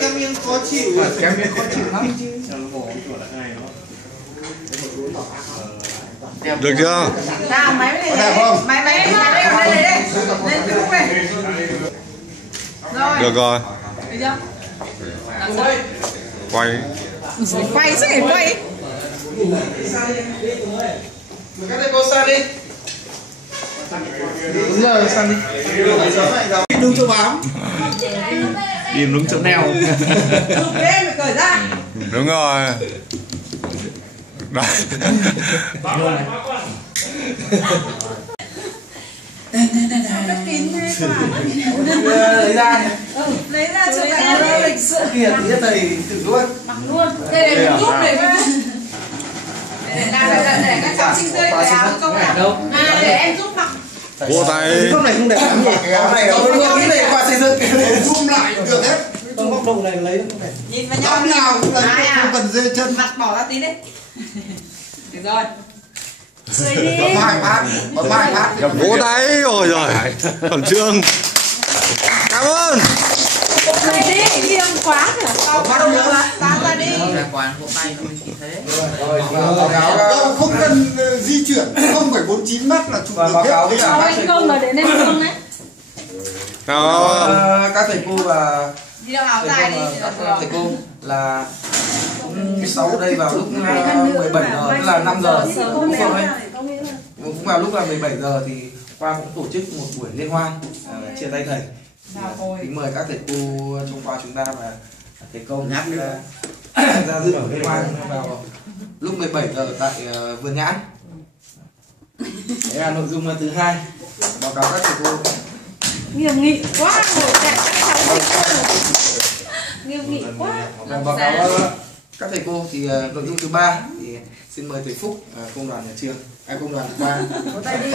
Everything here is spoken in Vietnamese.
Kem miếng khó chịu. Kem miếng khó chịu lắm chứ. Được chưa? Nào máy này đấy. Máy đây đây. Lên chụp này. Rồi. Được rồi. Được chưa? Quay. Quay sức để quay. Cái này cô sang đi. Đúng rồi, sang đi. Đúng chỗ bám. Im đúng chỗ neo. Chụp lên phải cởi ra. Đúng rồi. Đấy. Cất kín thế quả. Lấy ra nhỉ? Lấy ra chụp lại lịch sự. Kìa tí thầy thử luôn. Mặc luôn. Đây để giúp để để các cháu sinh tươi cởi áo công ạ. À để em giúp mặc. Vỗ tay. Không này không đẹp lắm nhỉ? Cái áo này nó luôn cái này qua xây dựng cái này zoom lại được hết. Trong góc độ này lấy không phải. Nhìn vào nhau nào cũng lấy không cần dê chân. Mặt bỏ ra tí đi. Được rồi. Cười đi. Bấm hai phát. Vỗ tay. Ôi giời. Khẩn trương. Cảm ơn. Vỗ tay đi. Nghiêng quá kìa. Tao bắt nữa. Tán ra đi. Quán vỗ tay thôi chỉ thế. Đâu không cần di chuyển 0,49 mét là chụp được hết. Anh Công là để lên gương đấy. Các thầy cô và Đi đâu áo dài đi. thầy cô là sau đây vào lúc 17 giờ tức là 5 giờ cũng không ấy. Cũng vào lúc là 17 giờ thì khoa cũng tổ chức một buổi liên hoan chia tay thầy. Kính mời các thầy cô trong khoa chúng ta và thầy Công ra dự liên hoan vào lúc 17 giờ tại Vườn Nhãn. Đấy là nội dung thứ hai. Báo cáo các thầy cô. Nghiêm nghị quá, ngồi đẹp các cháu nghiêm nghị quá. Báo cáo các thầy cô thì nội dung thứ ba thì xin mời thầy Phúc, công đoàn nhà trường, công đoàn thứ ba. Vỗ tay đi.